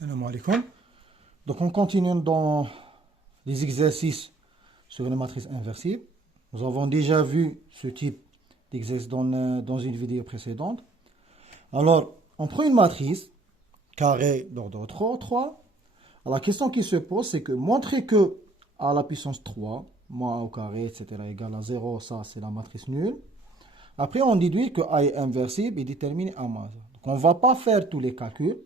Salam alaikum. Donc on continue dans les exercices sur les matrices inversibles. Nous avons déjà vu ce type d'exercice dans une vidéo précédente. Alors, on prend une matrice carré d'ordre 3. Alors, la question qui se pose, c'est que montrer que à la puissance 3, moins a au carré, etc. égale à 0, ça c'est la matrice nulle. Après, on déduit que A est inversible et déterminé à moins 1. Donc, on ne va pas faire tous les calculs.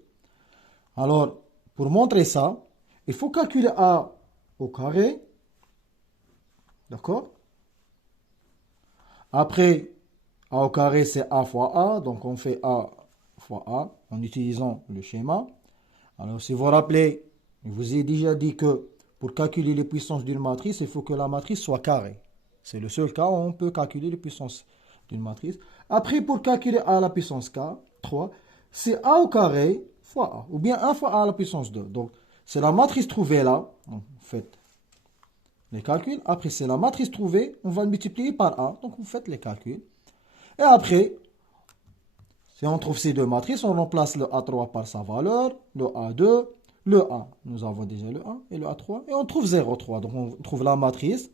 Alors, pour montrer ça, il faut calculer A au carré. D'accord? Après, A au carré, c'est A fois A. Donc, on fait A fois A en utilisant le schéma. Alors, si vous vous rappelez, je vous ai déjà dit que pour calculer les puissances d'une matrice, il faut que la matrice soit carrée. C'est le seul cas où on peut calculer les puissances d'une matrice. Après, pour calculer A à la puissance 3, c'est A au carré fois A, ou bien 1 fois A à la puissance 2. Donc, c'est la matrice trouvée là. Donc, vous faites les calculs. Après, c'est la matrice trouvée. On va le multiplier par A. Donc, vous faites les calculs. Et après, si on trouve ces deux matrices, on remplace le A3 par sa valeur, le A2, le A. Nous avons déjà le A et le A3. Et on trouve 0,3. Donc, on trouve la matrice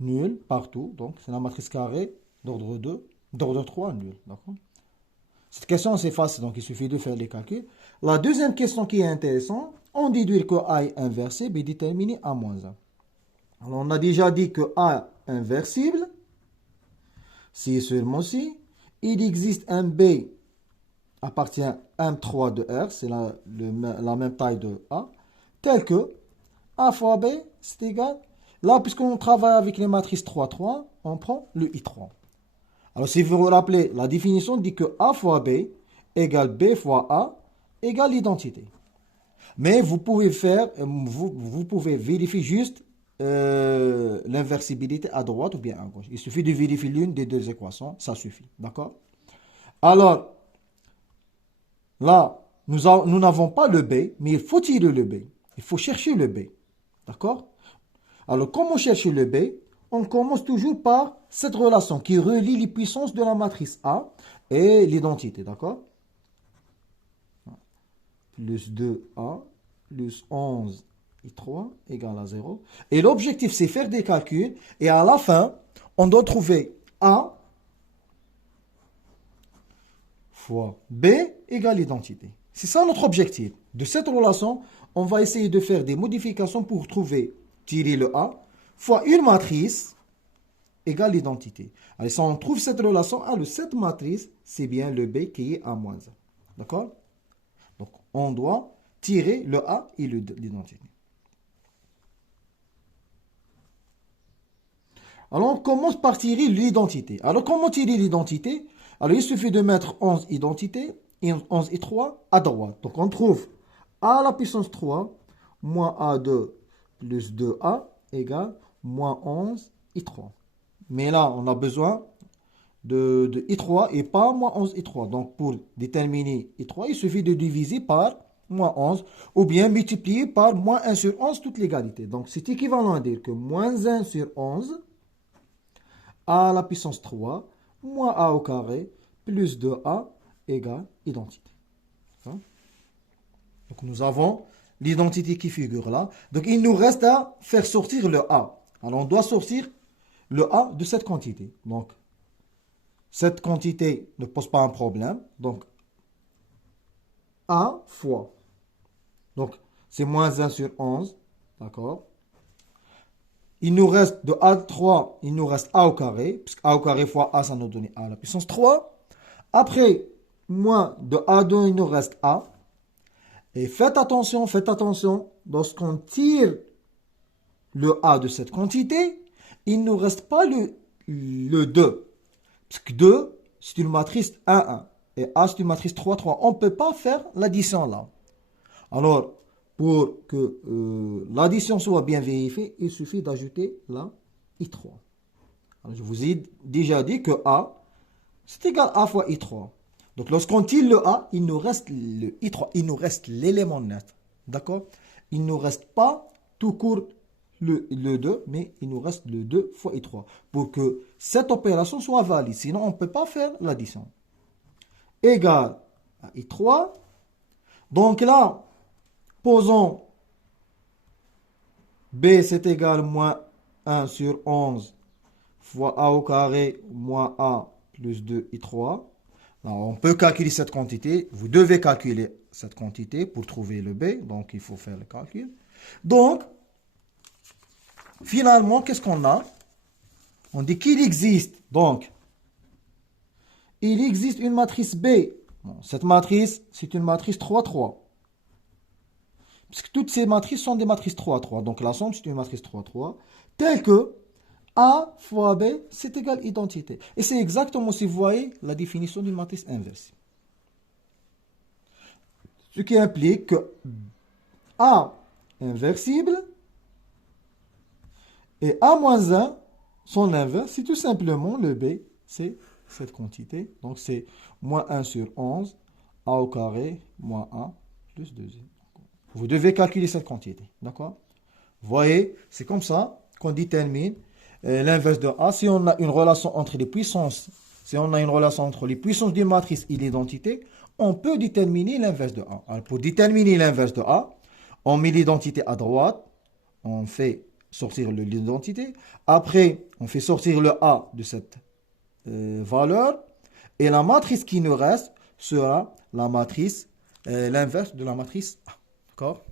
nulle partout. Donc, c'est la matrice carrée d'ordre 2, d'ordre 3 nulle. D'accord? Cette question, c'est facile, donc il suffit de faire les calculs. La deuxième question qui est intéressante, on déduit que A est inversible et déterminé à moins 1. Alors, on a déjà dit que A est inversible, si et seulement si, il existe un B appartient à M3 de R, c'est la même taille de A, tel que A fois B, c'est égal. Là, puisqu'on travaille avec les matrices 3, on prend le I3. Alors, si vous vous rappelez, la définition dit que A fois B égale B fois A égale l'identité. Mais vous pouvez vous pouvez vérifier juste l'inversibilité à droite ou bien à gauche. Il suffit de vérifier l'une des deux équations, ça suffit. D'accord? Alors, là, nous n'avons pas le B, mais il faut tirer le B. Il faut chercher le B. D'accord? Alors, comment chercher le B? On commence toujours par cette relation qui relie les puissances de la matrice A et l'identité, d'accord? Plus 2A plus 11 et 3 égale à 0. Et l'objectif, c'est faire des calculs. Et à la fin, on doit trouver A fois B égale l'identité. C'est ça notre objectif. De cette relation, on va essayer de faire des modifications pour tirer le A fois une matrice égale l'identité. Alors, si on trouve cette relation, alors cette matrice, c'est bien le B qui est à moins 1. D'accord? Donc, on doit tirer le A et l'identité. Alors, on commence par tirer l'identité. Alors, comment tirer l'identité? Alors, il suffit de mettre 11 identités et 11 et 3 à droite. Donc, on trouve A à la puissance 3 moins A2 plus 2A égale moins 11 et 3. Mais là, on a besoin de I3 et pas moins 11 I3. Donc, pour déterminer I3, il suffit de diviser par moins 11 ou bien multiplier par moins 1 sur 11 toute l'égalité. Donc, c'est équivalent à dire que moins 1 sur 11 A à la puissance 3 moins A au carré plus 2A égale identité. Donc, nous avons l'identité qui figure là. Donc, il nous reste à faire sortir le A. Alors, on doit sortir le A de cette quantité. Donc, cette quantité ne pose pas un problème. Donc, A fois. Donc, c'est moins 1 sur 11. D'accord? Il nous reste de A3, il nous reste A au carré. Puisque A au carré fois A, ça nous donne A à la puissance 3. Après, moins de A2, il nous reste A. Et faites attention, lorsqu'on tire le A de cette quantité, il ne nous reste pas le 2. Parce que 2, c'est une matrice 1, et A, c'est une matrice 3. On ne peut pas faire l'addition là. Alors, pour que l'addition soit bien vérifiée, il suffit d'ajouter la I3. Alors, je vous ai déjà dit que A, c'est égal à A fois I3. Donc, lorsqu'on tire le A, il nous reste le I3. Il nous reste l'élément net. D'accord? Il ne nous reste pas tout court le 2, mais il nous reste le 2 fois I3 pour que cette opération soit valide. Sinon, on ne peut pas faire l'addition. Égal à I3. Donc là, posons B c'est égal moins 1 sur 11 fois A au carré moins A plus 2i3. Alors, on peut calculer cette quantité. Vous devez calculer cette quantité pour trouver le B. Donc, il faut faire le calcul. Donc, finalement, qu'est-ce qu'on a? On dit qu'il existe. Donc, il existe une matrice B. Bon, cette matrice, c'est une matrice 3-3. Puisque toutes ces matrices sont des matrices 3-3. Donc, la somme, c'est une matrice 3-3. Telle que A fois B, c'est égal identité. Et c'est exactement, si vous voyez, la définition d'une matrice inversible. Ce qui implique que A inversible et A moins 1, son inverse, c'est tout simplement le B, c'est cette quantité. Donc, c'est moins 1 sur 11, A au carré, moins 1, plus 2. Vous devez calculer cette quantité. D'accord? Vous voyez, c'est comme ça qu'on détermine l'inverse de A. Si on a une relation entre les puissances, si on a une relation entre les puissances d'une matrice et l'identité, on peut déterminer l'inverse de A. Alors, pour déterminer l'inverse de A, on met l'identité à droite, on fait sortir l'identité. Après, on fait sortir le A de cette valeur. Et la matrice qui nous reste sera la matrice, l'inverse de la matrice A. D'accord?